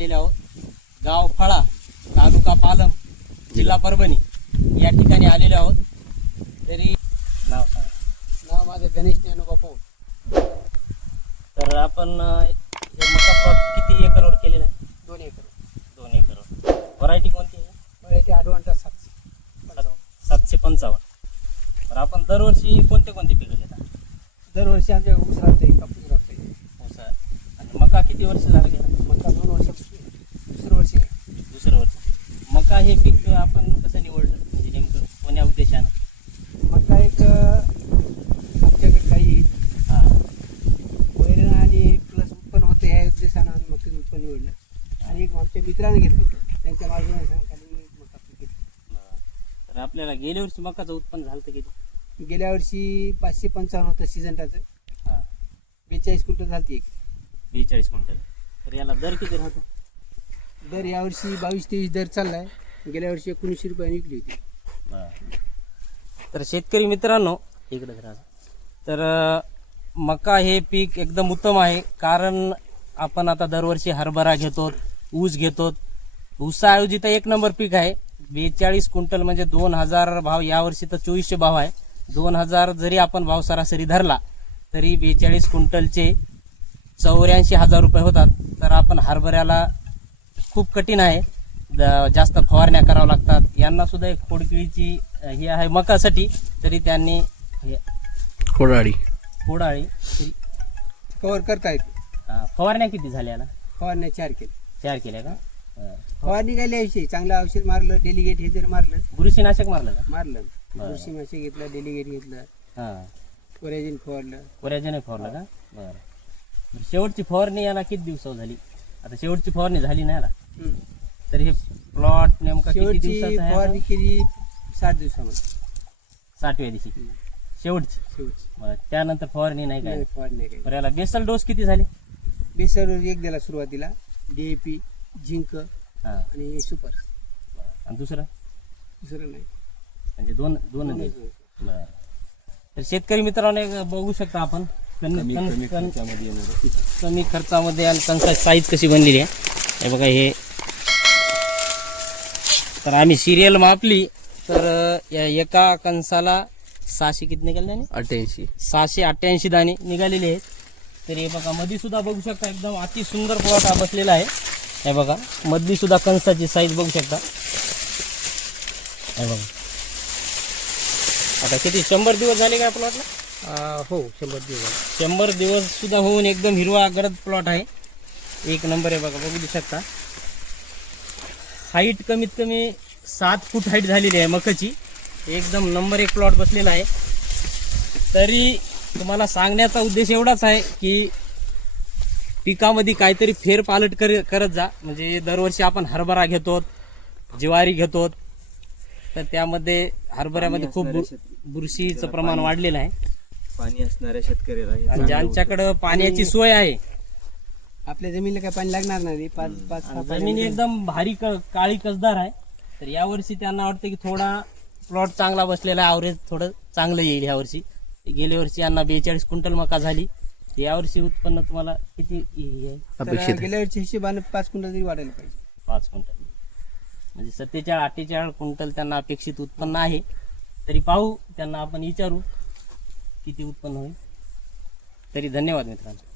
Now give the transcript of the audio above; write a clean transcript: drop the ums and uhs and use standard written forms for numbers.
आलेले आहोत. गाव फळा, तालुका पालम, जिल्हा परभणी या ठिकाणी आलेले आहोत. तरी नाव सांगा. नाव माझं गणेश ज्ञानोबा पवार. तर आपण हे मका प्लॉट किती एकरवर केलेला आहे? 2 एकर. 2 एकरवर. व्हरायटी कोणती आहे? ते ॲडव्हान्टेज 755. तर आपण दरवर्षी कोणते कोणते पिकं घेता? दरवर्षी आमच्या ऊस राहते, कापूस राहते. ऊस आहे. आणि मका किती वर्ष झालं गेला? मका 2 वर्षापासून दुसरं वर्ष आहे. दुसरं वर्ष. मका हे पीक आपण कसं निवडलं, म्हणजे नेमकं कोण्या उद्देशानं? मका एक आमच्याकडे काही हां वैरण आणि प्लस उत्पन्न होतं ह्या उद्देशानं आम्ही मक्याचं उत्पन्न निवडलं. आणि एक आमच्या मित्राने घेतलं होतं, त्यांच्या मार्गदर्शनाखाली मी मका पीक घेतलं. तर आपल्याला गेल्या वर्षी मकाचं उत्पन्न झालं तर किती? गेल्या वर्षी 555 होतं सिजनटाचं. हां 42 क्विंटल झाली एक. 42 क्विंटल. तर याला दर किती राहतो? दर यावर्षी 22-23 दर चाललाय. गेल्या वर्षी 1900 रुपये विकली होती. तर शेतकरी मित्रांनो इकडे राहा. तर मका हे पीक एकदम उत्तम आहे, कारण आपण आता दरवर्षी हरभरा घेतो, ऊस घेतो. ऊसाऐवजी तर 1 नंबर पीक आहे. 42 क्विंटल म्हणजे 2000 भाव. यावर्षी तर 2400 भाव आहे. 2000 जरी आपण भाव सरासरी धरला तरी 42 क्विंटलचे 84,000 रुपये होतात. तर आपण हरभऱ्याला खूप कठीण आहे, जास्त फवारण्या कराव्या लागतात. यांना सुद्धा एक खोडकिळीची ही आहे मकासाठी, तरी त्यांनी कोडाळी कव्हर करता येते. फवारण्या किती झाल्या ना? फवारण्या 4 केले. 4 केल्या का? फवारणी गेल्याविषयी चांगलं औषध मारलं, डेलिगेट हे जर मारलं. बुरशीनाशक मारलं का? मारलं बुरशी मासे घेतलं, डेलिगेट घेतलं, हां कोरॅजिन फवारलं. कोऱ्याजने फवारलं का? बरं. शेवटची फवारणी याला किती दिवसावर झाली? आता शेवटची फवारणी झाली नाही याला, तर हे प्लॉट नेमका किती शेवटची दिवसाचा आहे? फवारणी केली 7 दिवसामध्ये. 60व्या दिवशी शेवटची. शेवटची बरं. त्यानंतर फवारणी नाही काय? नाही, फवारणी नाही काही. बरं. याला बेसल डोस किती झाले? बेसरवर 1 दिला सुरुवातीला, DAP, झिंक हां आणि सुपर. आणि दुसरं दुसरं नाही. म्हणजे दोन बरं. तर शेतकरी मित्रांनो एक बघू शकता आपण कमी खर्चामध्ये आणि कणसाची साईज कशी बनलेली आहे. हे बघा हे. तर आम्ही सिरियल मापली तर या एका कणसाला 600 किती निघाले? 88. 688 दाणे निघालेले आहेत. तर हे बघा मधी सुद्धा बघू शकता, एकदम अति सुंदर प्लॉट हा बसलेला आहे. हे बघा मधली सुद्धा कणसाची साईज बघू शकता. हे बघा आता किती 100 दिवस झाले काय प्लॉटला? हो 100 दिवस. 100 दिवस सुद्धा होऊन एकदम हिरवा गडद प्लॉट आहे. 1 नंबर आहे बघा, बघू शकता. हाईट कमीत कमी 7 फूट हाईट झालेली आहे मकाची. एकदम नंबर 1 प्लॉट बसलेला आहे. तरी तुम्हाला सांगण्याचा उद्देश एवढाच आहे की पिकामध्ये काहीतरी फेरपालट करत जा. म्हणजे दरवर्षी आपण हरभरा घेतो, ज्वारी घेतो, तर त्यामध्ये हरभऱ्यामध्ये खूप बुरशीचं प्रमाण वाढलेलं आहे. पाणी असणाऱ्या शेतकऱ्याला आणि ज्यांच्याकडं पाण्याची सोय आहे, आपल्या जमिनीला काय पाणी लागणार नाही. 5 जमीन एकदम भारी काळी कसदार आहे. तर यावर्षी त्यांना वाटतं की थोडा प्लॉट चांगला बसलेला आहे, ॲव्हरेज थोडं चांगलं येईल यावर्षी. गेल्या वर्षी यांना 42 क्विंटल मका झाली. यावर्षी उत्पन्न तुम्हाला किती अपेक्षित? गेल्या वर्षी हिशोबाने 5 क्विंटल तरी वाढायला पाहिजे. 5 क्विंटल म्हणजे 47-48 क्विंटल त्यांना अपेक्षित उत्पन्न आहे. तरी पाहू, त्यांना आपण विचारू किती उत्पन्न होईल. तरी धन्यवाद मित्रांनो.